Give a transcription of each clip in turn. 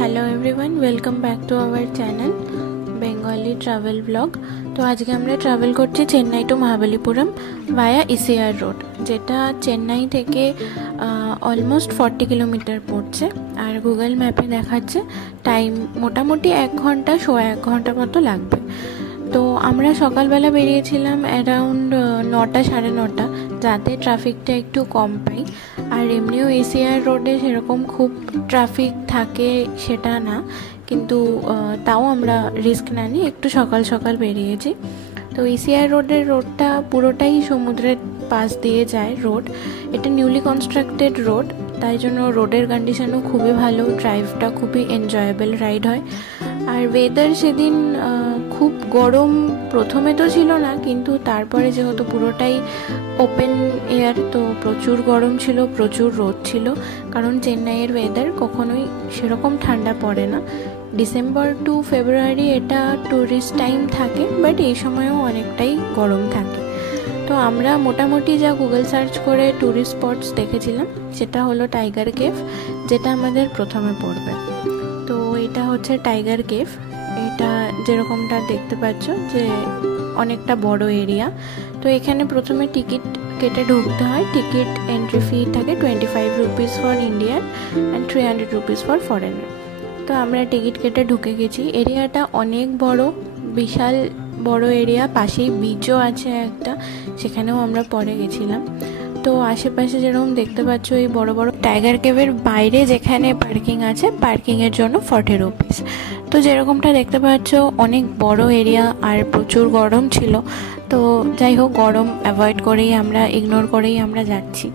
Hello everyone, welcome back to our channel Bengali travel blog. তো আজকে আমরা travel করছি চেন্নাই টু মহাবলীপুরম ভায়া ইসিআর রোড, যেটা চেন্নাই থেকে অলমোস্ট 40 কিলোমিটার পড়ছে। আর গুগল ম্যাপে দেখাচ্ছে টাইম মোটামুটি 1 ঘন্টা, সোয়া 1 ঘন্টা মতো লাগবে। তো আমরা সকালবেলা বেরিয়েছিলাম অ্যারাউন্ড 9টা সাড়ে 9টা, যাতে ট্রাফিকটা একটু কম পাই। আর এমনিও এসিআর রোডে সেরকম খুব ট্রাফিক থাকে সেটা না, কিন্তু তাও আমরা রিস্ক না নিয়ে একটু সকাল সকাল বেরিয়েছি। তো এসিআর রোডটা পুরোটাই সমুদ্রের পাশ দিয়ে যায় রোড। এটা নিউলি কনস্ট্রাক্টেড রোড, তাই জন্য রোডের কন্ডিশনও খুবই ভালো, ড্রাইভটা খুবই এনজয়েবল রাইড হয়। আর ওয়েদার সেদিন খুব গরম প্রথমে তো ছিল না, কিন্তু তারপরে যেহেতু পুরোটাই ওপেন এয়ার, তো প্রচুর গরম ছিল, প্রচুর রোদ ছিল। কারণ চেন্নাইয়ের ওয়েদার কখনোই সেরকম ঠান্ডা পড়ে না। ডিসেম্বর টু ফেব্রুয়ারি এটা ট্যুরিস্ট টাইম থাকে, বাট এই সময়ও অনেকটাই গরম থাকে। তো আমরা মোটামুটি যা গুগল সার্চ করে ট্যুরিস্ট স্পটস দেখেছিলাম, সেটা হলো টাইগার কেভ, যেটা আমাদের প্রথমে পড়বে। তো এটা হচ্ছে টাইগার কেভ। এটা যেরকমটা দেখতে পাচ্ছ যে অনেকটা বড় এরিয়া। তো এখানে প্রথমে টিকিট কেটে ঢুকতে হয়। টিকিট এন্ট্রি ফি থাকে 25 rupees for Indian and 300 rupees for foreigner. তো আমরা টিকিট কেটে ঢুকে গেছি। এরিয়াটা অনেক বড়, বিশাল বড় এরিয়া। পাশেই বিচও আছে একটা, সেখানেও আমরা পরে গেছিলাম। তো আশেপাশে যেরকম দেখতে পাচ্ছ এই বড় বড় টাইগার কেভের বাইরে যেখানে পার্কিং আছে, পার্কিংয়ের জন্য 40 রুপিস। তো যেরকমটা দেখতে পাচ্ছ অনেক বড় এরিয়া, আর প্রচুর গরম ছিল। তো যাই হোক, গরম অ্যাভয়েড করেই ইগনোর করেই আমরা যাচ্ছি।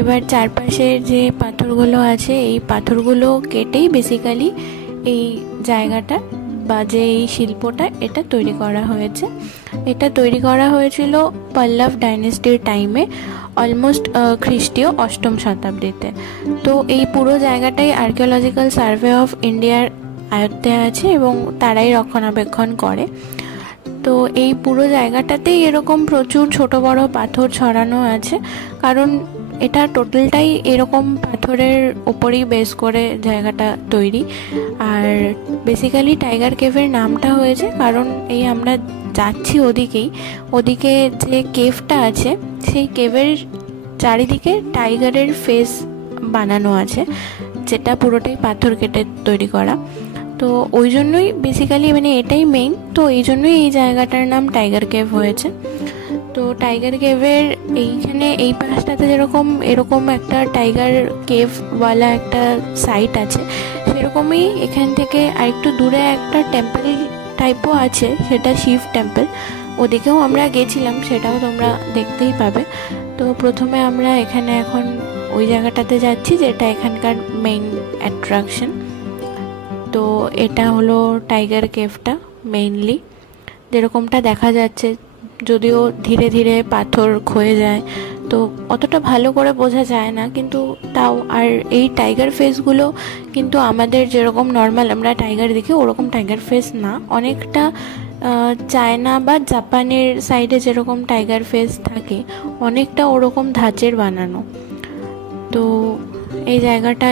এবার চারপাশের যে পাথরগুলো আছে, এই পাথরগুলো কেটেই বেসিক্যালি এই জায়গাটা বা যে এই শিল্পটা এটা তৈরি করা হয়েছে। এটা তৈরি করা হয়েছিল পল্লব ডাইনেস্টির টাইমে, অলমোস্ট খ্রিস্টীয় 8ম শতাব্দীতে। তো এই পুরো জায়গাটাই আর্কিওলজিক্যাল সার্ভে অফ ইন্ডিয়ার আয়ত্তে আছে এবং তারাই রক্ষণাবেক্ষণ করে। তো এই পুরো জায়গাটাতেই এরকম প্রচুর ছোট বড় পাথর ছড়ানো আছে, কারণ এটা টোটালটাই এরকম পাথরের ওপরেই বেস করে জায়গাটা তৈরি। আর বেসিক্যালি টাইগার কেভের নামটা হয়েছে কারণ এই আমরা যাচ্ছি ওদিকে যে কেভটা আছে, সেই কেভের চারিদিকে টাইগারের ফেস বানানো আছে, যেটা পুরোটাই পাথর কেটে তৈরি করা। তো ওই জন্যই বেসিক্যালি এটাই মেইন, তো এই জন্যই এই জায়গাটার নাম টাইগার কেভ হয়েছে। তো টাইগার কেভের এইখানে এই পাশটাতে এরকম একটা টাইগার কেভওয়ালা একটা সাইট আছে, সেরকমই এখান থেকে আরেকটু দূরে একটা টেম্পল টাইপও আছে, সেটা শিব টেম্পল। ওদিকেও আমরা গেছিলাম, সেটাও তোমরা দেখতেই পাবে। তো প্রথমে আমরা এখানে এখন ওই জায়গাটাতে যাচ্ছি, যেটা এখানকার মেইন অ্যাট্রাকশন। তো এটা হলো টাইগার কেভটা মেইনলি, যেরকমটা দেখা যাচ্ছে, যদিও ধীরে ধীরে পাথর ক্ষয়ে যায়, তো অতটা ভালো করে বোঝা যায় না, কিন্তু তাও। আর এই টাইগার ফেসগুলো কিন্তু আমাদের যেরকম নর্মাল আমরা টাইগার দেখি ওরকম টাইগার ফেস না, অনেকটা চায়না বা জাপানের সাইডে যেরকম টাইগার ফেস থাকে, অনেকটা ওরকম ধাঁচের বানানো। তো এই জায়গাটা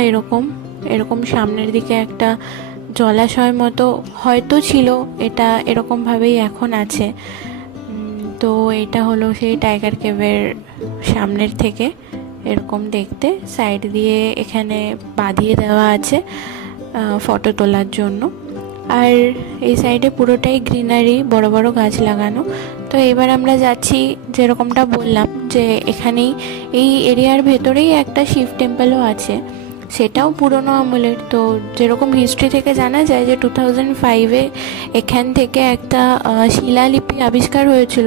এরকম সামনের দিকে একটা জলাশয় মতো হয়তো ছিল, এটা এরকমভাবেই এখন আছে। তো এটা হলো সেই টাইগার কেভের সামনের থেকে এরকম দেখতে, সাইড দিয়ে এখানে বাঁধিয়ে দেওয়া আছে ফটো তোলার জন্য। আর এই সাইডে পুরোটাই গ্রিনারি, বড় বড় গাছ লাগানো। তো এবার আমরা যাচ্ছি, যেরকমটা বললাম যে এখানেই এই এরিয়ার ভেতরেই একটা শিব টেম্পলও আছে, সেটাও পুরনো আমলের। তো যেরকম হিস্ট্রি থেকে জানা যায় যে 2005-এ এখান থেকে একটা শিলালিপি আবিষ্কার হয়েছিল,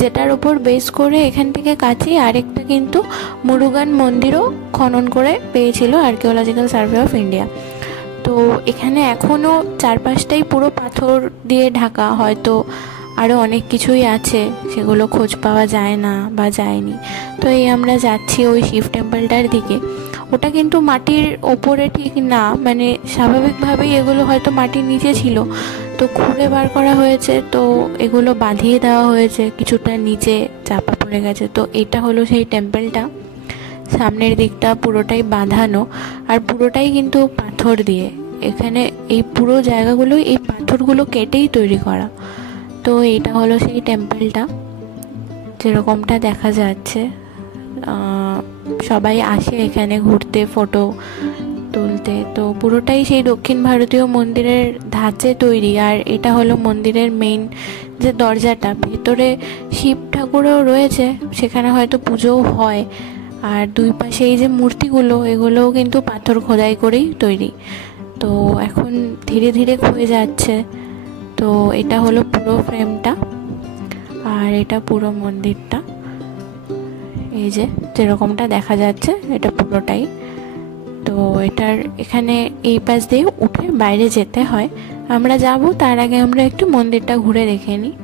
যেটার ওপর বেস করে এখান থেকে কাছেই আরেকটা কিন্তু মুরুগান মন্দিরও খনন করে পেয়েছিল আর্কিওলজিক্যাল সার্ভে অফ ইন্ডিয়া। তো এখানে এখনও চারপাশটাই পুরো পাথর দিয়ে ঢাকা, হয়তো আরও অনেক কিছুই আছে, সেগুলো খোঁজ পাওয়া যায় না বা যায়নি। তো এই আমরা যাচ্ছি ওই শিব টেম্পলটার দিকে। ওটা কিন্তু মাটির ওপরে ঠিক না, স্বাভাবিকভাবেই এগুলো হয়তো মাটির নিচে ছিল, তো খুঁড়ে বার করা হয়েছে, তো এগুলো বাঁধিয়ে দেওয়া হয়েছে, কিছুটা নিচে চাপা পড়ে গেছে। তো এটা হলো সেই টেম্পলটা, সামনের দিকটা পুরোটাই বাঁধানো, আর পুরোটাই কিন্তু পাথর দিয়ে। এখানে এই পুরো জায়গাগুলো এই পাথরগুলো কেটেই তৈরি করা। তো এটা হলো সেই টেম্পলটা, যেরকমটা দেখা যাচ্ছে। সবাই আসে এখানে ঘুরতে, ফটো তুলতে। তো পুরোটাই সেই দক্ষিণ ভারতীয় মন্দিরের ধাঁচে তৈরি। আর এটা হলো মন্দিরের মেইন যে দরজাটা, ভেতরে শিব ঠাকুরও রয়েছে, সেখানে হয়তো পুজোও হয়। আর দুই পাশে এই যে মূর্তিগুলো, এগুলোও কিন্তু পাথর খোদাই করেই তৈরি। তো এখন ধীরে ধীরে ক্ষয়ে যাচ্ছে। তো এটা হলো পুরো ফ্রেমটা, আর এটা পুরো মন্দিরটা, এই যে যেরকমটা দেখা যাচ্ছে এটা পুরোটাই। তো এটার এখানে এই পাশ দিয়ে উঠে বাইরে যেতে হয়। আমরা যাব, তার আগে আমরা একটু মন্দিরটা ঘুরে দেখে নিই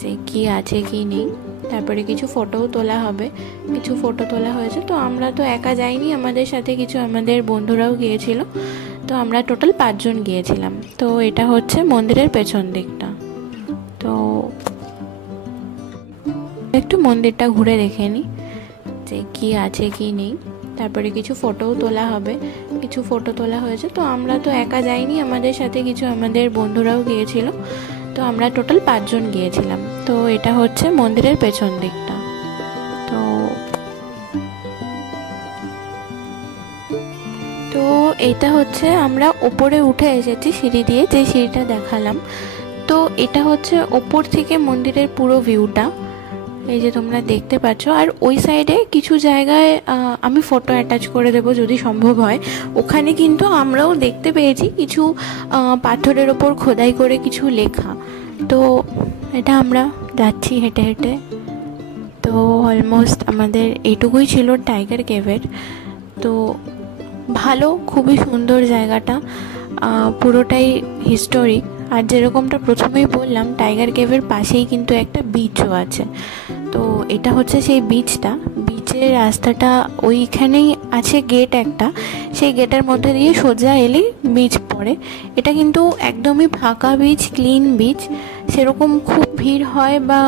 যে কি আছে কি নেই। তারপরে কিছু ফটোও তোলা হবে, কিছু ফটো তোলা হয়েছে। তো আমরা তো একা যাইনি, আমাদের সাথে কিছু আমাদের বন্ধুরাও গিয়েছিল। তো আমরা টোটাল 5 জন গিয়েছিলাম। তো এটা হচ্ছে মন্দিরের পেছন দিকটা। তো একটু মন্দিরটা ঘুরে দেখে নিই যে কি আছে কি নেই। তারপরে কিছু ফটোও তোলা হবে, কিছু ফটো তোলা হয়েছে। তো আমরা তো একা যাইনি, আমাদের সাথে কিছু আমাদের বন্ধুরাও গিয়েছিল। তো আমরা টোটাল 5 জন গিয়েছিলাম। তো এটা হচ্ছে মন্দিরের পেছন দিকটা। তো এটা হচ্ছে আমরা ওপরে উঠে এসেছি সিঁড়ি দিয়ে, যে সিঁড়িটা দেখালাম। তো এটা হচ্ছে ওপর থেকে মন্দিরের পুরো ভিউটা, এই যে তোমরা দেখতে পাচ্ছ। আর ওই সাইডে কিছু জায়গায় আমি ফটো অ্যাটাচ করে দেবো যদি সম্ভব হয়। ওখানে কিন্তু আমরাও দেখতে পেয়েছি কিছু পাথরের ওপর খোদাই করে কিছু লেখা। তো এটা আমরা যাচ্ছি হেঁটে হেঁটে। তো অলমোস্ট আমাদের এইটুকুই ছিল টাইগার কেভের। তো ভালো, খুবই সুন্দর জায়গাটা, পুরোটাই হিস্টোরিক। আর যেরকমটা প্রথমেই বললাম, টাইগার কেভের পাশেই কিন্তু একটা বিচও আছে। তো এটা হচ্ছে সেই বিচটা, বিচের রাস্তাটা ওইখানেই আছে গেট একটা, সেই গেটের মধ্যে দিয়ে সোজা এলেই বিচ পড়ে। এটা কিন্তু একদমই ফাঁকা বিচ, ক্লিন বিচ, সেরকম খুব ভিড় হয় বা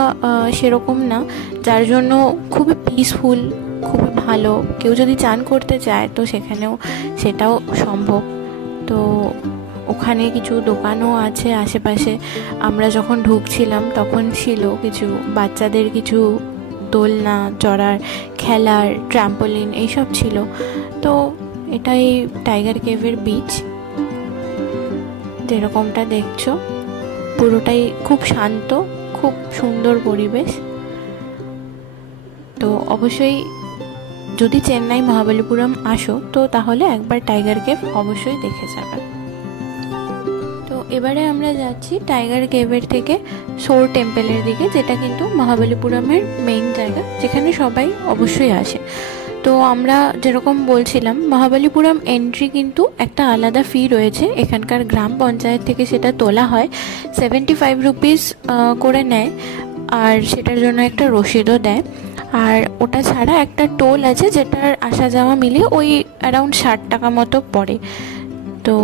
সেরকম না, যার জন্য খুবই পিসফুল, খুবই ভালো। কেউ যদি চান করতে চায় তো সেখানেও সেটাও সম্ভব। তো ওখানে কিছু দোকানও আছে আশেপাশে। আমরা যখন ঢুকছিলাম তখন ছিল কিছু বাচ্চাদের কিছু দোলনা, চড়ার, খেলার, ট্রাম্পোলিন এইসব ছিল। তো এটাই টাইগার কেভের বিচ, যেরকমটা দেখছো। পুরোটাই খুব শান্ত, খুব সুন্দর পরিবেশ। তো অবশ্যই যদি চেন্নাই মহাবলীপুরম আসো তো তাহলে একবার টাইগার কেভ অবশ্যই দেখে যাবে। তো এবারে আমরা যাচ্ছি টাইগার কেভের থেকে সোর টেম্পলের দিকে, যেটা কিন্তু মহাবলীপুরমের মেইন জায়গা, যেখানে সবাই অবশ্যই আসে। তো আমরা যেরকম বলছিলাম, মহাবলীপুরম এন্ট্রি কিন্তু একটা আলাদা ফি রয়েছে, এখানকার গ্রাম পঞ্চায়েত থেকে সেটা তোলা হয়। 75 রুপিস করে নেয়, আর সেটার জন্য একটা রসিদও দেয়। আর ওটা ছাড়া একটা টোল আছে, যেটার আসা যাওয়া মিলিয়ে ওই অ্যারাউন্ড 60 টাকা মতো পড়ে। তো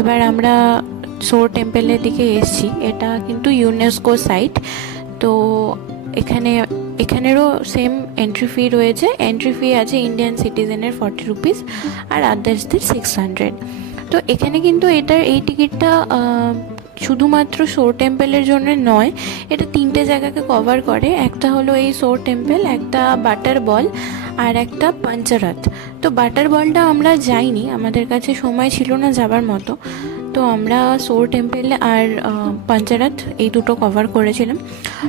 এবার আমরা সোর টেম্পলের দিকে এসেছি। এটা কিন্তু ইউনেস্কো সাইট। তো এখানেরও সেম এন্ট্রি ফি রয়েছে। এন্ট্রি ফি আছে ইন্ডিয়ান সিটিজেনের 40 রুপিস আর আদার্সদের 600। তো এখানে কিন্তু এই টিকিটটা শুধুমাত্র সোর টেম্পলের জন্য নয়, এটা 3টে জায়গাকে কভার করে। একটা হলো এই সোর টেম্পল, একটা বাটার বল, আর একটা পঞ্চরথ। তো বাটার বলটা আমরা যাইনি, আমাদের কাছে সময় ছিল না যাবার মতো। তো আমরা সোর টেম্পল আর পঞ্চরথ এই দুটো কভার করেছিলাম।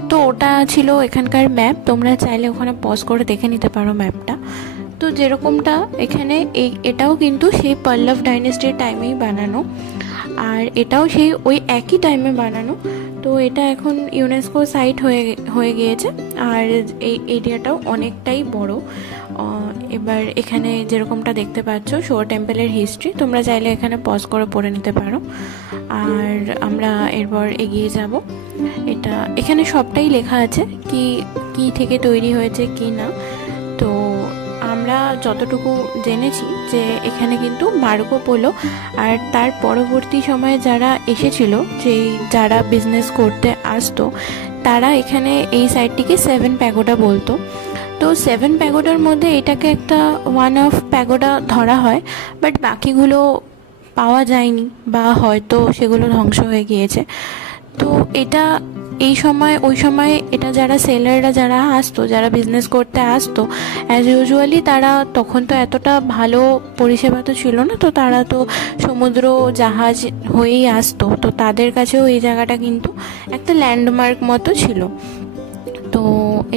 তো ওটা ছিল এখানকার ম্যাপ, তোমরা চাইলে ওখানে পজ করে দেখে নিতে পারো ম্যাপটা। তো যেরকমটা এখানে এটাও কিন্তু সেই পল্লব ডাইনেস্টির টাইমেই বানানো, আর এটাও সেই ওই একই টাইমে বানানো। তো এটা এখন ইউনেস্কো সাইট হয়ে গিয়েছে, আর এই এরিয়াটাও অনেকটাই বড়। এবার এখানে যেরকমটা দেখতে পাচ্ছ সোর টেম্পলের হিস্ট্রি, তোমরা চাইলে এখানে পজ করে পড়ে নিতে পারো। আর আমরা এরপর এগিয়ে যাব। এখানে সবটাই লেখা আছে কি থেকে তৈরি হয়েছে কি না। তো আমরা যতটুকু জেনেছি যে এখানে কিন্তু মার্কো পোলো আর তার পরবর্তী সময়ে যারা এসেছিল, যারা বিজনেস করতে আসতো, তারা এখানে এই সাইটটিকে 7 প্যাগোডা বলতো। তো 7 প্যাগোডার মধ্যে এটাকে একটা ওয়ান অফ প্যাগোডা ধরা হয়, বাট বাকিগুলো পাওয়া যায়নি বা হয়তো সেগুলো ধ্বংস হয়ে গিয়েছে। তো এটা এই সময় ওই সময় এটা যারা সেলাররা যারা আসতো, যারা বিজনেস করতে আসতো, অ্যাজ ইউজুয়ালি তারা তখন তো এতটা ভালো পরিষেবা তো ছিল না, তো তারা তো সমুদ্র জাহাজ হয়েই আসতো। তো তাদের কাছেও এই জায়গাটা কিন্তু একটা ল্যান্ডমার্ক মতো ছিল। তো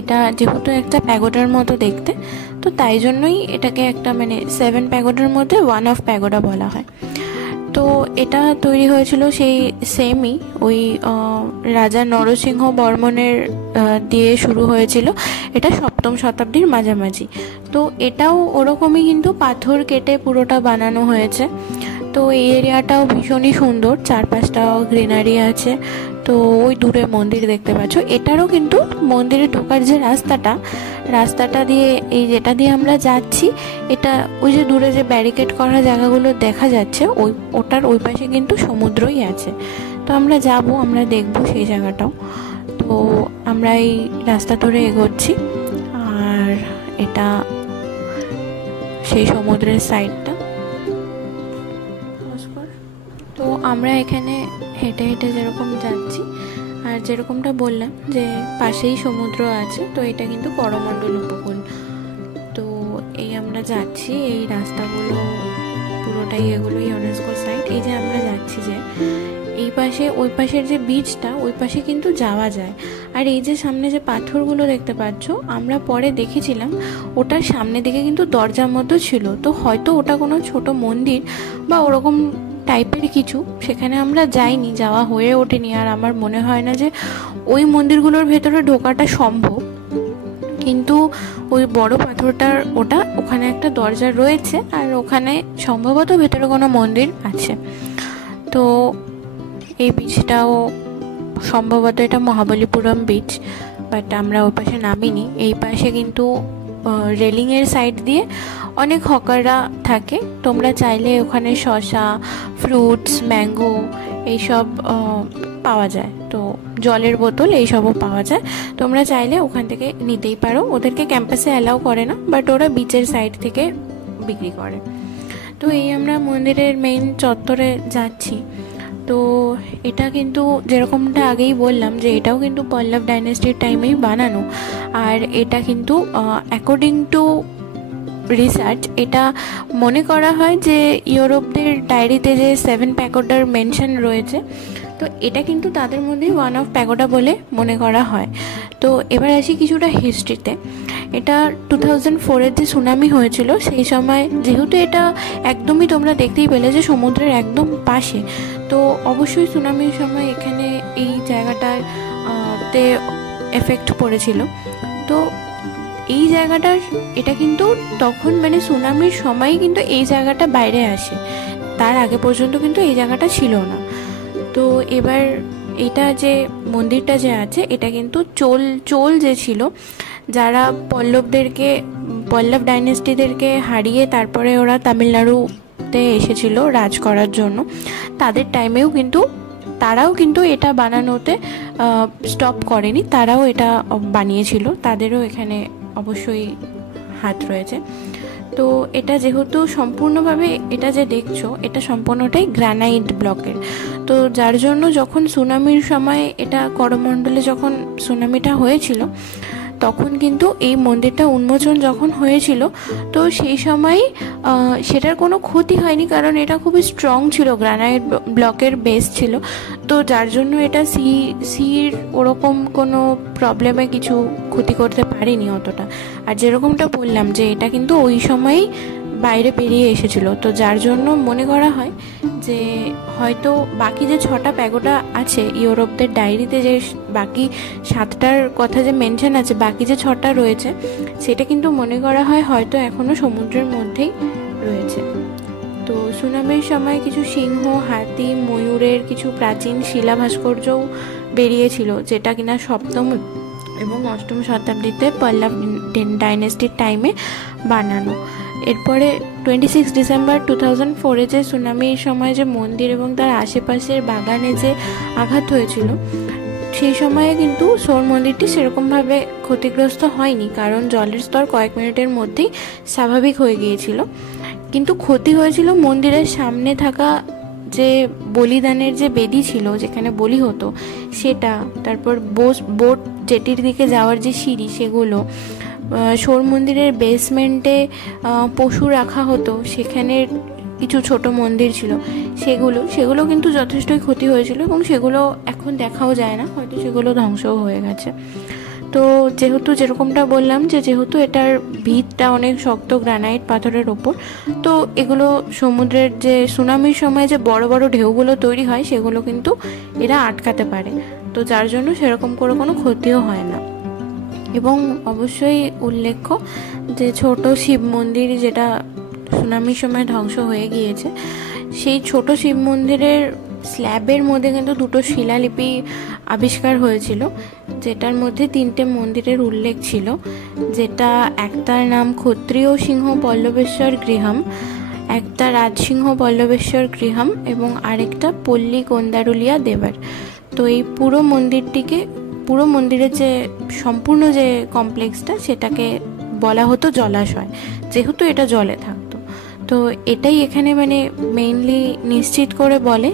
এটা যেহেতু একটা প্যাগোডার মতো দেখতে, তো তাই জন্যই এটাকে একটা মানে 7 প্যাগোডার মধ্যে 1 অফ প্যাগোডা বলা হয়। তো এটা তৈরি হয়েছিল সেই সেমই ওই রাজা নরসিংহ বর্মনের দিয়ে শুরু হয়েছিল। এটা 7ম শতাব্দীর মাঝামাঝি। তো এটাও ওরকমই কিন্তু পাথর কেটে পুরোটা বানানো হয়েছে। তো এই এরিয়াটাও ভীষণই সুন্দর, চারপাশটাও গ্রিনারি আছে। তো ওই দূরে মন্দির দেখতে পাচ্ছ। এটারও কিন্তু মন্দিরে ঢোকার যে রাস্তাটা দিয়ে এই যেটা দিয়ে আমরা যাচ্ছি, এটা ওই যে দূরে যে ব্যারিকেড করা জায়গাগুলো দেখা যাচ্ছে, ওটার ওই পাশে কিন্তু সমুদ্রই আছে। তো আমরা যাব, আমরা দেখব সেই জায়গাটাও। তো আমরা এই রাস্তা ধরে এগোচ্ছি, আর এটা সেই সমুদ্রের সাইডটা। তো আমরা এখানে হেঁটে হেঁটে যেরকম যাচ্ছি, আর যেরকমটা বললাম যে পাশেই সমুদ্র আছে, তো এটা কিন্তু করমণ্ডল উপকূল। তো এই আমরা যাচ্ছি, এই রাস্তাগুলো পুরোটাই এগুলো ইউনেস্কো সাইট। এই যে আমরা যাচ্ছি, যে এই পাশে ওই পাশের যে বিচটা, ওই পাশে কিন্তু যাওয়া যায়। আর এই যে সামনে যে পাথরগুলো দেখতে পাচ্ছ, আমরা পরে দেখেছিলাম ওটার সামনের দিকে কিন্তু দরজার মতো ছিল। তো হয়তো ওটা কোনো ছোট মন্দির বা ওরকম টাইপের কিছু, সেখানে আমরা যাইনি, যাওয়া হয়ে ওঠেনি। আর আমার মনে হয় না যে ওই মন্দিরগুলোর ভেতরে ঢোকাটা সম্ভব। কিন্তু ওই বড় পাথরটার ওখানে একটা দরজা রয়েছে, আর ওখানে সম্ভবত ভেতরে কোনো মন্দির আছে। তো এই বিচটাও সম্ভবত এটা মহাবলীপুরম বিচ, বাট আমরা ওই পাশে নামিনি। এই পাশে কিন্তু রেলিংয়ের সাইড দিয়ে অনেক হকাররা থাকে। তোমরা চাইলে ওখানে শসা, ফ্রুটস, ম্যাঙ্গো এইসব পাওয়া যায়। তো জলের বোতল এইসবও পাওয়া যায়, তোমরা চাইলে ওখান থেকে নিতেই পারো। ওদেরকে ক্যাম্পাসে অ্যালাউ করে না, বাট ওরা বিচের সাইড থেকে বিক্রি করে। তো এই আমরা মন্দিরের মেইন চত্বরে যাচ্ছি। তো এটা কিন্তু যেরকমটা আগেই বললাম যে এটাও কিন্তু পল্লব ডাইনেস্টির টাইমেই বানানো। আর এটা কিন্তু অ্যাকর্ডিং টু রিসার্চ এটা মনে করা হয় যে ইউরোপদের ডায়েরিতে যে 7 প্যাগোডার মেনশন রয়েছে, তো এটা কিন্তু তাদের মধ্যেই 1 অফ প্যাগোডা বলে মনে করা হয়। তো এবার আসি কিছুটা হিস্ট্রিতে। এটা 2004-এর যে সুনামি হয়েছিল, সেই সময় যেহেতু এটা একদমই তোমরা দেখতেই পেলে যে সমুদ্রের একদম পাশে, তো অবশ্যই সুনামির সময় এখানে এই জায়গাটার তে এফেক্ট পড়েছিল। তো এই জায়গাটার এটা কিন্তু তখন মানে সুনামির সময় কিন্তু এই জায়গাটা বাইরে আসে, তার আগে পর্যন্ত কিন্তু এই জায়গাটা ছিল না। তো এবার এটা যে মন্দিরটা যে আছে, এটা কিন্তু চোল যে ছিল, যারা পল্লব ডাইনেস্টিদেরকে হারিয়ে তারপরে ওরা তামিলনাড়ুতে এসেছিল রাজ করার জন্য, তাদের টাইমেও কিন্তু তারাও কিন্তু এটা বানানোতে স্টপ করেনি, তারাও এটা বানিয়েছিল, তাদেরও এখানে অবশ্যই হাত রয়েছে। তো এটা যেহেতু সম্পূর্ণভাবে এটা যে দেখছো, এটা সম্পূর্ণটাই গ্রানাইট ব্লকের। তো যার জন্য যখন সুনামির সময় এটা করমণ্ডলে যখন সুনামিটা হয়েছিল, তখন কিন্তু এই মন্দিরটা উন্মোচন যখন হয়েছিল, তো সেই সময় সেটার কোনো ক্ষতি হয়নি, কারণ এটা খুবই স্ট্রং ছিল, গ্রানাইট ব্লকের বেস ছিল। তো যার জন্য এটা সির ওরকম কোনো প্রবলেমে কিছু ক্ষতি করতে পারেনি অতটা। আর যেরকমটা বললাম যে এটা কিন্তু ওই সময়ই বাইরে বেরিয়ে এসেছিল, তো যার জন্য মনে করা হয় যে হয়তো বাকি যে 6টা প্যাগোডা আছে ইউরোপদের ডায়েরিতে, যে বাকি 7টার কথা যে মেনশন আছে, বাকি যে 6টা রয়েছে, সেটা কিন্তু মনে করা হয় হয়তো এখনও সমুদ্রের মধ্যেই রয়েছে। তো সুনামির সময় কিছু সিংহ, হাতি, ময়ূরের কিছু প্রাচীন শিলা ভাস্কর্যও বেরিয়েছিল, যেটা কিনা 7ম এবং 8ম শতাব্দীতে পল্লব ডাইনেস্টির টাইমে বানানো। এরপরে 26 ডিসেম্বর 2004-এ যে সুনামির সময় যে মন্দির এবং তার আশেপাশের বাগানে যে আঘাত হয়েছিল, সেই সময়ে কিন্তু সোর মন্দিরটি সেরকমভাবে ক্ষতিগ্রস্ত হয়নি, কারণ জলের স্তর কয়েক মিনিটের মধ্যেই স্বাভাবিক হয়ে গিয়েছিল। কিন্তু ক্ষতি হয়েছিল মন্দিরের সামনে থাকা যে বলিদানের যে বেদি ছিল, যেখানে বলি হতো সেটা, তারপর বোট জেটির দিকে যাওয়ার যে সিঁড়ি সেগুলো, শোর মন্দিরের বেসমেন্টে পশু রাখা হতো, সেখানে কিছু ছোট মন্দির ছিল, সেগুলো কিন্তু যথেষ্টই ক্ষতি হয়েছিল এবং সেগুলো এখন দেখাও যায় না, হয়তো সেগুলো ধ্বংসও হয়ে গেছে। তো যেরকমটা বললাম যেহেতু এটার ভিতটা অনেক শক্ত গ্রানাইট পাথরের ওপর, তো এগুলো সমুদ্রের যে সুনামির সময় যে বড় বড় ঢেউগুলো তৈরি হয় সেগুলো কিন্তু এরা আটকাতে পারে, তো যার জন্য সেরকম করে কোনো ক্ষতিও হয় না। এবং অবশ্যই উল্লেখ্য যে ছোট শিব মন্দির যেটা সুনামির সময় ধ্বংস হয়ে গিয়েছে, সেই ছোট শিব মন্দিরের স্ল্যাবের মধ্যে কিন্তু দুটো শিলালিপি আবিষ্কার হয়েছিল, যেটার মধ্যে 3টে মন্দিরের উল্লেখ ছিল, যেটা একটার নাম ক্ষত্রিয় সিংহ পল্লবেশ্বর গৃহম, একটা রাজসিংহ পল্লবেশ্বর গৃহম এবং আরেকটা পল্লী কোন্দারুলিয়া দেবার। তো এই পুরো মন্দিরের যে সম্পূর্ণ যে কমপ্লেক্সটা সেটাকে বলা হতো জলাশয়, যেহেতু এটা জলে থাকতো। তো এটাই এখানে মানে মেইনলি নিশ্চিত করে বলে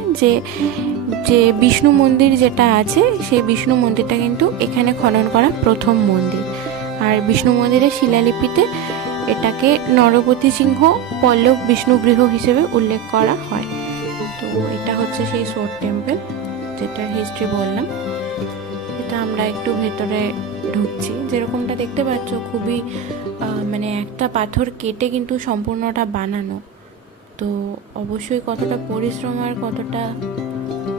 যে বিষ্ণু মন্দির যেটা আছে সেই বিষ্ণু মন্দিরটা কিন্তু এখানে খনন করা প্রথম মন্দির। আর বিষ্ণু মন্দিরের শিলালিপিতে এটাকে নরপতি সিংহ পল্লব বিষ্ণুগৃহ হিসেবে উল্লেখ করা হয়। তো এটা হচ্ছে সেই সোর টেম্পল যেটার হিস্ট্রি বললাম। এটা আমরা একটু ভেতরে ঢুকছি, যেরকমটা দেখতে পাচ্ছ খুবই মানে একটা পাথর কেটে কিন্তু সম্পূর্ণটা বানানো। তো অবশ্যই কতটা পরিশ্রম আর কতটা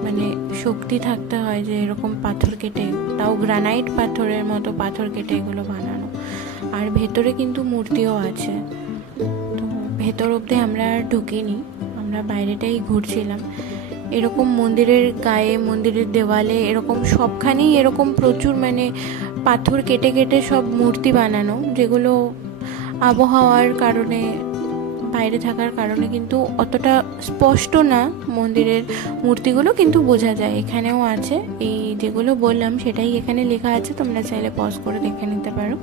মানে শক্তি থাকতে হয় যে এরকম পাথর কেটে, তাও গ্রানাইট পাথরের মতো পাথর কেটে এগুলো বানানো। আর ভেতরে কিন্তু মূর্তিও আছে। তো ভেতর অবধি আমরা আর ঢুকিনি, আমরা বাইরেটাই ঘুরছিলাম। এরকম মন্দিরের গায়ে, মন্দিরের দেওয়ালে এরকম সবখানেই এরকম প্রচুর মানে পাথর কেটে কেটে সব মূর্তি বানানো, যেগুলো আবহাওয়ার কারণে, বাইরে থাকার কারণে কিন্তু অতটা স্পষ্ট না মন্দিরের মূর্তিগুলো, কিন্তু বোঝা যায়। এখানেও আছে, এই যেগুলো বললাম সেটাই এখানে লেখা আছে, তোমরা চাইলে পজ করে দেখে নিতে পারো।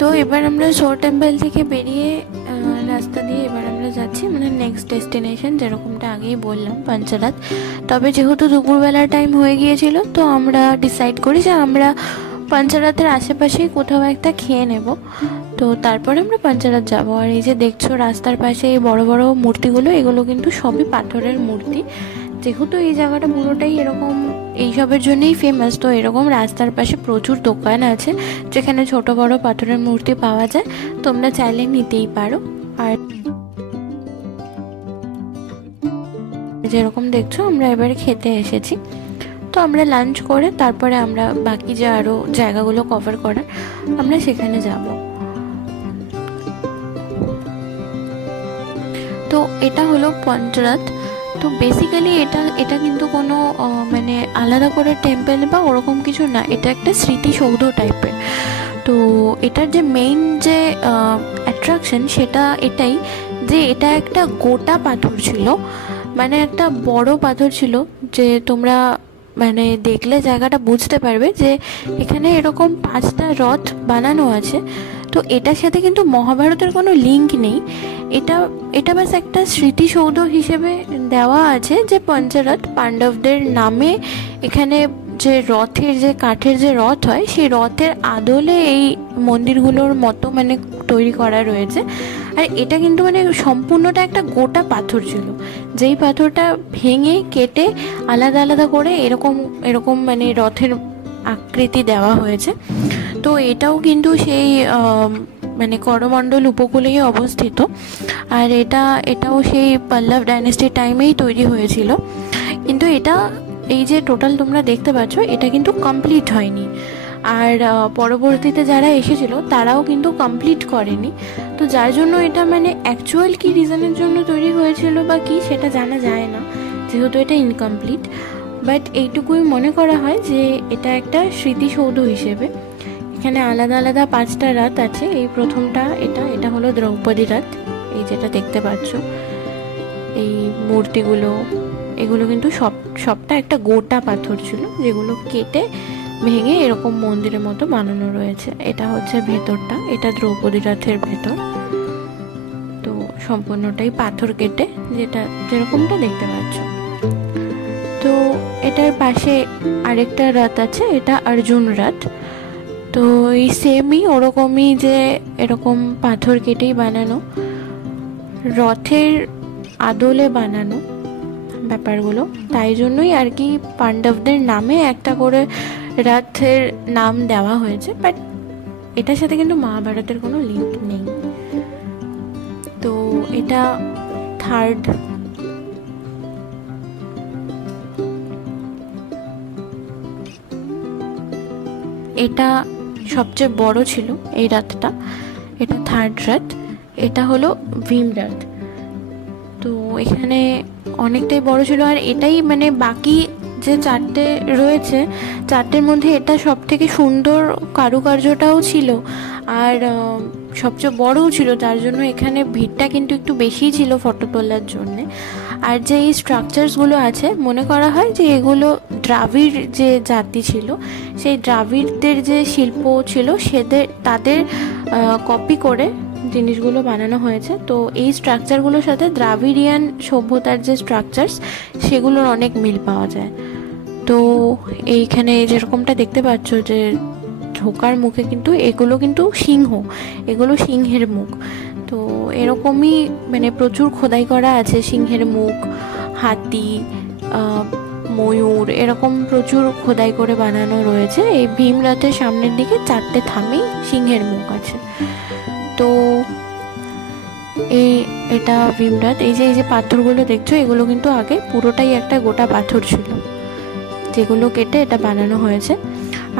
তো এবার আমরা সোর টেম্পল থেকে বেরিয়ে রাস্তা দিয়ে এবার আমরা যাচ্ছি মানে নেক্সট ডেস্টিনেশন, যেরকমটা আগেই বললাম পাঞ্চারাত। তবে যেহেতু দুপুরবেলার টাইম হয়ে গিয়েছিল, তো আমরা ডিসাইড করি যে আমরা পাঞ্চারাতের আশেপাশেই কোথাও একটা খেয়ে নেব, তো তারপরে আমরা পাঞ্চারাত যাব। আর এই যে দেখছো রাস্তার পাশে এই বড় বড় মূর্তিগুলো, এগুলো কিন্তু সবই পাথরের মূর্তি। যেহেতু এই জায়গাটা পুরোটাই এরকম এইসবের জন্যই ফেমাস, তো এরকম রাস্তার পাশে প্রচুর দোকান আছে যেখানে ছোট বড় পাথরের মূর্তি পাওয়া যায়, তোমরা চাইলে নিতেই পারো। আর যেরকম দেখছো আমরা এবারে খেতে এসেছি, তো আমরা লাঞ্চ করে তারপরে আমরা বাকি যে আরও জায়গাগুলো কভার করার আমরা সেখানে যাব। তো এটা হলো পাঞ্চারাত। তো বেসিক্যালি এটা কিন্তু কোনো মানে আলাদা করে টেম্পল বা ওরকম কিছু না, এটা একটা স্মৃতিসৌধ টাইপের। তো এটার যে মেইন যে অ্যাট্রাকশন সেটা এটাই যে এটা একটা গোটা পাথর ছিল, মানে একটা বড় পাথর ছিল, যে তোমরা মানে দেখলে জায়গাটা বুঝতে পারবে যে এখানে এরকম 5টা রথ বানানো আছে। তো এটার সাথে কিন্তু মহাভারতের কোনো লিঙ্ক নেই, এটা এটা ব্যাস একটা স্মৃতিসৌধ হিসেবে দেওয়া আছে যে পঞ্চরথ পাণ্ডবদের নামে এখানে যে রথের যে কাঠের যে রথ হয় সেই রথের আদলে এই মন্দিরগুলোর মতো মানে তৈরি করা রয়েছে। আর এটা কিন্তু মানে সম্পূর্ণটা একটা গোটা পাথর ছিল, যেই পাথরটা ভেঙে কেটে আলাদা আলাদা করে এরকম এরকম মানে রথের আকৃতি দেওয়া হয়েছে। তো এটাও কিন্তু সেই মানে করমণ্ডল উপকূলেই অবস্থিত, আর এটাও সেই পল্লব ডাইনেস্টির টাইমেই তৈরি হয়েছিল। কিন্তু এটা এই যে টোটাল তোমরা দেখতে পাচ্ছ এটা কিন্তু কমপ্লিট হয়নি, আর পরবর্তীতে যারা এসেছিল তারাও কিন্তু কমপ্লিট করেনি। তো যার জন্য এটা মানে অ্যাকচুয়াল কি রিজনের জন্য তৈরি হয়েছিল বা কি সেটা জানা যায় না, যেহেতু এটা ইনকমপ্লিট। বাট এইটুকুই মনে করা হয় যে এটা একটা স্মৃতিসৌধ হিসেবে। এখানে আলাদা আলাদা 5টা রাত আছে। এই প্রথমটা এটা হলো দ্রৌপদী রাত, এই যেটা দেখতে পাচ্ছ এই মূর্তিগুলো, এগুলো কিন্তু সবটা একটা গোটা পাথর ছিল, যেগুলো কেটে ভেঙে এরকম মন্দিরের মতো বানানো রয়েছে। এটা হচ্ছে ভেতরটা, এটা দ্রৌপদী রথের ভেতর। তো সম্পূর্ণটাই পাথর কেটে যেটা যেরকমটা দেখতে পাচ্ছ। তো এটার পাশে আরেকটা রথ আছে, এটা অর্জুন রথ। তো এই সেমই ওরকমই যে এরকম পাথর কেটেই বানানো, রথের আদলে বানানো ব্যাপারগুলো, তাই জন্যই আর কি পাণ্ডবদের নামে একটা করে রথের নাম দেওয়া হয়েছে। বাট এটার সাথে কিন্তু মহাভারতের কোনো লিঙ্ক নেই। তো এটা থার্ড। এটা সবচেয়ে বড় ছিল এই রথটা, এটা থার্ড রথ, এটা হলো ভীম রথ। তো এখানে অনেকটাই বড় ছিল, আর এটাই মানে বাকি যে 4টে রয়েছে 4টের মধ্যে এটা সব থেকে সুন্দর কারুকার্যটাও ছিল, আর সবচেয়ে বড়ও ছিল, যার জন্য এখানে ভিড়টা কিন্তু একটু বেশিই ছিল ফটো তোলার জন্যে। আর যে এই স্ট্রাকচারসগুলো আছে মনে করা হয় যে এগুলো দ্রাবিড় যে জাতি ছিল সেই দ্রাবিড়দের যে শিল্প ছিল তাদের কপি করে জিনিসগুলো বানানো হয়েছে। তো এই স্ট্রাকচারগুলোর সাথে দ্রাবিড়িয়ান সভ্যতার যে স্ট্রাকচারস সেগুলোর অনেক মিল পাওয়া যায়। তো এইখানে যেরকমটা দেখতে পাচ্ছ যে ঢোকার মুখে কিন্তু এগুলো কিন্তু এগুলো সিংহের মুখ। তো এরকমই মানে প্রচুর খোদাই করা আছে, সিংহের মুখ, হাতি, ময়ূর, এরকম প্রচুর খোদাই করে বানানো রয়েছে। এই ভীম রথের সামনের দিকে 4টে থামেই সিংহের মুখ আছে। তো এটা ভীম রথ। এই যে পাথরগুলো দেখছো এগুলো কিন্তু আগে পুরোটাই একটা গোটা পাথর ছিল, যেগুলো কেটে এটা বানানো হয়েছে।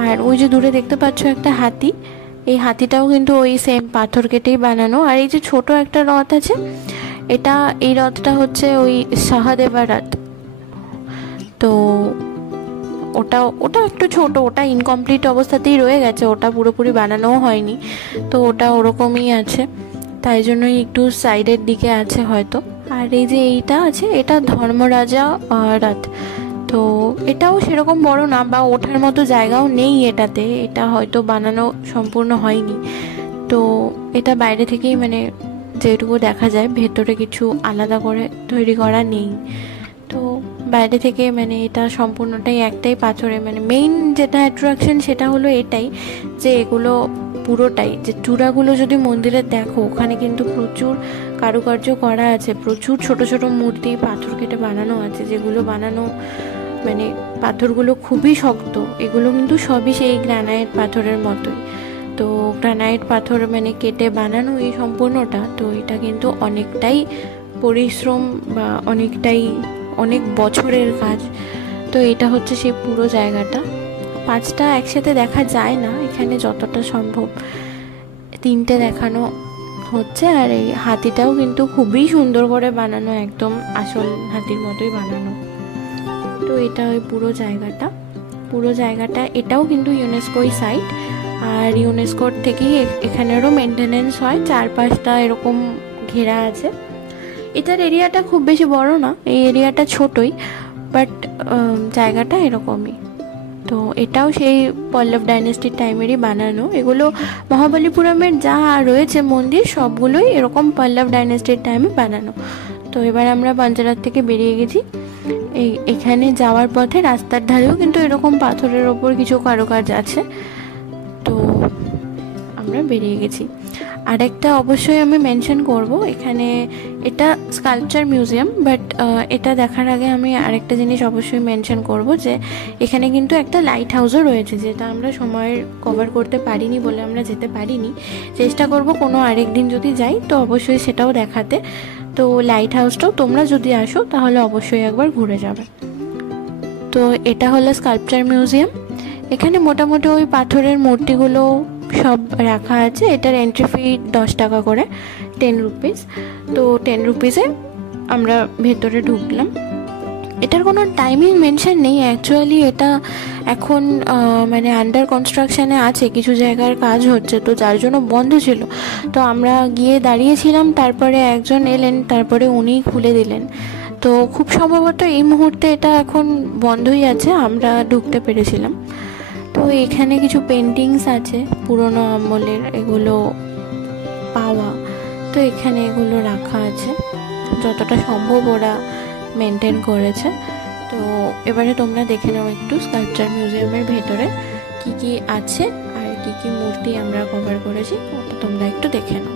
আর ওই যে দূরে দেখতে পাচ্ছ একটা হাতি, এই হাতিটাও কিন্তু ওই সেম পাথর কেটেই বানানো। আর এই যে ছোট একটা রথ আছে, এই রথটা হচ্ছে ওই সহদেবা রথ। তো ওটা একটু ছোট, ওটা ইনকমপ্লিট অবস্থাতেই রয়ে গেছে, ওটা পুরোপুরি বানানোও হয়নি। তো ওটা ওরকমই আছে, তাই জন্যই একটু সাইডের দিকে আছে হয়তো। আর এই যে এইটা আছে, এটা ধর্মরাজা রথ। তো এটাও সেরকম বড় না, বা ওঠার মতো জায়গাও নেই এটাতে, এটা হয়তো বানানো সম্পূর্ণ হয়নি। তো এটা বাইরে থেকেই মানে যেটুকু দেখা যায়, ভেতরে কিছু আলাদা করে তৈরি করা নেই। তো বাইরে থেকে মানে এটা সম্পূর্ণটাই একটাই পাথরে, মানে মেইন যেটা অ্যাট্রাকশন সেটা হলো এটাই যে এগুলো পুরোটাই যে চূড়াগুলো যদি মন্দিরে দেখো ওখানে কিন্তু প্রচুর কারুকার্য করা আছে, প্রচুর ছোট ছোট মূর্তি পাথর কেটে বানানো আছে, যেগুলো বানানো মানে পাথরগুলো খুবই শক্ত। এগুলো কিন্তু সবই সেই গ্রানাইট পাথরের মতোই। তো গ্রানাইট পাথর মানে কেটে বানানো এই সম্পূর্ণটা, তো এটা কিন্তু অনেকটাই পরিশ্রম বা অনেক বছরের কাজ। তো এটা হচ্ছে সেই পুরো জায়গাটা। 5টা একসাথে দেখা যায় না এখানে, যতটা সম্ভব 3টে দেখানো হচ্ছে। আর এই হাতিটাও কিন্তু খুবই সুন্দর করে বানানো, একদম আসল হাতির মতোই বানানো। তো এটা ওই পুরো জায়গাটা এটাও কিন্তু ইউনেস্কোই সাইট, আর ইউনেস্কোর থেকেই এখানেরও মেনটেনেন্স হয়। 4-5টা এরকম ঘেরা আছে এটার এরিয়াটা খুব বেশি বড় না, এই এরিয়াটা ছোটই, বাট জায়গাটা এরকমই। তো এটাও সেই পল্লব ডাইনেস্টির টাইমেরই বানানো। এগুলো মহাবলীপুরমের যা রয়েছে মন্দির সবগুলোই এরকম পল্লব ডাইনেস্টির টাইমে বানানো। তো এবার আমরা পাঞ্চরাত থেকে বেরিয়ে গেছি। এখানে যাওয়ার পথে রাস্তার ধারেও কিন্তু এরকম পাথরের ওপর কিছু কারুকাজ আছে। তো আমরা বেরিয়ে গেছি। আরেকটা অবশ্যই আমি মেনশন করব, এখানে এটা স্কাল্পচার মিউজিয়াম, বাট এটা দেখার আগে আমি আরেকটা জিনিস অবশ্যই মেনশন করব যে এখানে কিন্তু একটা লাইট হাউসও রয়েছে, যেটা আমরা সময়ের কভার করতে পারিনি বলে আমরা যেতে পারিনি। চেষ্টা করব কোনো আরেক দিন যদি যাই তো অবশ্যই সেটাও দেখাতে। তো লাইট হাউসটাও তোমরা যদি আসো তাহলে অবশ্যই একবার ঘুরে যাবে। তো এটা হলো স্কাল্পচার মিউজিয়াম। এখানে মোটামুটি ওই পাথরের মূর্তিগুলো সব রাখা আছে। এটার এন্ট্রি ফি 10 টাকা করে, 10 রুপিস। তো 10 রুপিসে আমরা ভেতরে ঢুকলাম। এটার কোনো টাইমিং মেনশন নেই অ্যাকচুয়ালি, এটা এখন মানে আন্ডার কনস্ট্রাকশানে আছে, কিছু জায়গার কাজ হচ্ছে, তো যার জন্য বন্ধ ছিল। তো আমরা গিয়ে দাঁড়িয়েছিলাম, তারপরে একজন এলেন, তারপরে উনিই খুলে দিলেন। তো খুব সম্ভবত এই মুহূর্তে এটা এখন বন্ধই আছে, আমরা ঢুকতে পেরেছিলাম। তো এখানে কিছু পেন্টিংস আছে পুরনো আমলের, এগুলো পাওয়া। তো এখানে এগুলো রাখা আছে, যতটা সম্ভব ওরা মেনটেন করেছে। তো এবারে তোমরা দেখে নাও একটু স্কাল্পচার মিউজিয়ামের ভেতরে কি কি আছে আর কি কি মূর্তি আমরা কভার করেছি, ওটা তোমরা একটু দেখে নাও।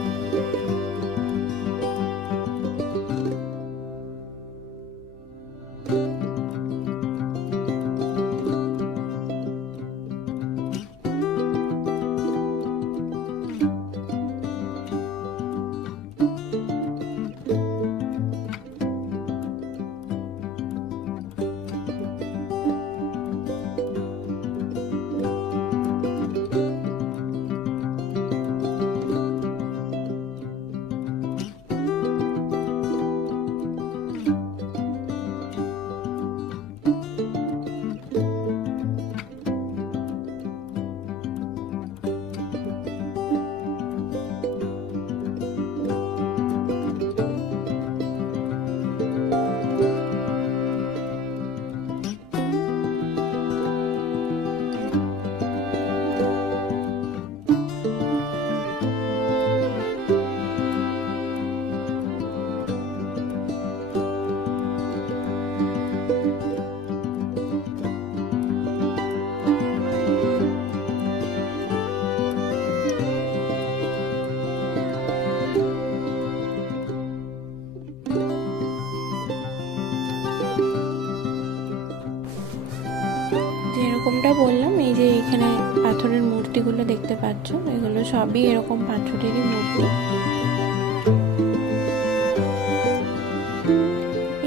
যেরকমটা বললাম, এই যে এখানে পাথরের মূর্তিগুলো দেখতে পাচ্ছ, এগুলো সবই এরকম পাথরেরই মূর্তি।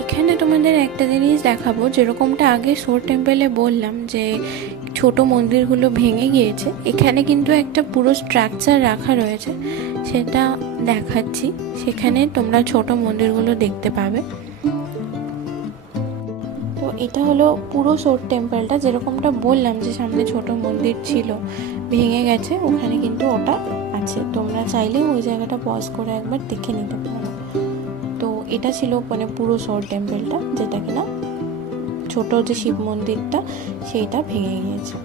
এখানে তোমাদের একটা জিনিস দেখাবো, যেরকমটা আগে সোর টেম্পলে বললাম যে ছোট মন্দিরগুলো ভেঙে গিয়েছে, এখানে কিন্তু একটা পুরো স্ট্রাকচার রাখা রয়েছে, সেটা দেখাচ্ছি। সেখানে তোমরা ছোট মন্দিরগুলো দেখতে পাবে। তো এটা হলো পুরো সোর টেম্পলটা, যেরকমটা বললাম যে সামনে ছোট মন্দির ছিল ভেঙে গেছে, ওখানে কিন্তু ওটা আছে। তোমরা চাইলে ওই জায়গাটা পজ করে একবার দেখে নিতে পারো। তো এটা ছিল মানে পুরো সোর টেম্পলটা, যেটা কিনা ছোট যে শিব মন্দিরটা সেইটা ভেঙে গিয়েছে।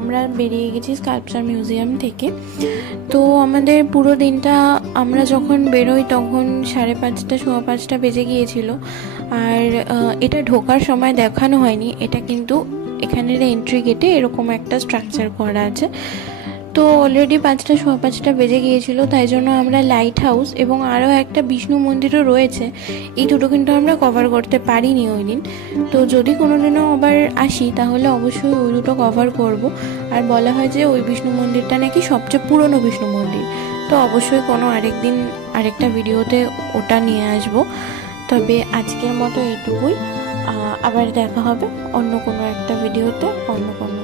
আমরা বেরিয়ে গেছি স্কাল্পচার মিউজিয়াম থেকে। তো আমাদের পুরো দিনটা আমরা যখন বেরোই তখন 5:30 সোয়া 5টা বেজে গিয়েছিল। আর এটা ঢোকার সময় দেখানো হয়নি, এটা কিন্তু এখানের এন্ট্রি গেটে এরকম একটা স্ট্রাকচার করা আছে। তো অলরেডি 5টা সোয়া 5টা বেজে গিয়েছিল, তাই জন্য আমরা লাইট হাউস এবং আরও একটা বিষ্ণু মন্দিরও রয়েছে, এই দুটো কিন্তু আমরা কভার করতে পারিনি ওই দিন। তো যদি কোনো দিনও আবার আসি তাহলে অবশ্যই ওই দুটো কভার করব। আর বলা হয় যে ওই বিষ্ণু মন্দিরটা নাকি সবচেয়ে পুরনো বিষ্ণু মন্দির, তো অবশ্যই কোনো আরেকদিন আরেকটা ভিডিওতে ওটা নিয়ে আসব। তবে আজকের মতো এইটুকুই, আবার দেখা হবে অন্য কোনো একটা ভিডিওতে অন্য কোনো